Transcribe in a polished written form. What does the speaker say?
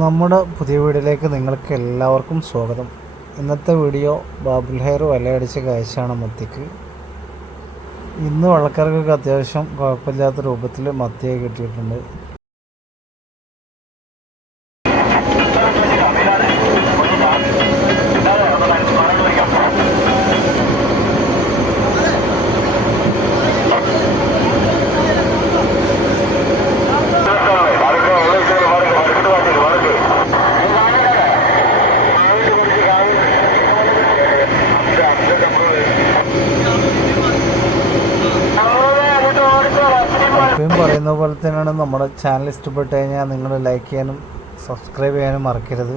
നമ്മുടെ പുതിയ വീഡിയോയിലേക്ക് നിങ്ങൾക്ക് എല്ലാവർക്കും സ്വാഗതം. ഇന്നത്തെ വീഡിയോ ബാബുൽ ഹെയർ വലയടിച്ച കാഴ്ചയാണ് മത്തിക്ക്. ഇന്ന് വള്ളക്കാർക്കൊക്കെ അത്യാവശ്യം കുഴപ്പമില്ലാത്ത രൂപത്തിൽ മത്തിയെ കിട്ടിയിട്ടുണ്ട്. എപ്പോഴും പറയുന്ന പോലെ തന്നെയാണ്, നമ്മുടെ ചാനൽ ഇഷ്ടപ്പെട്ട് കഴിഞ്ഞാൽ നിങ്ങൾ ലൈക്ക് ചെയ്യാനും സബ്സ്ക്രൈബ് ചെയ്യാനും മറക്കരുത്.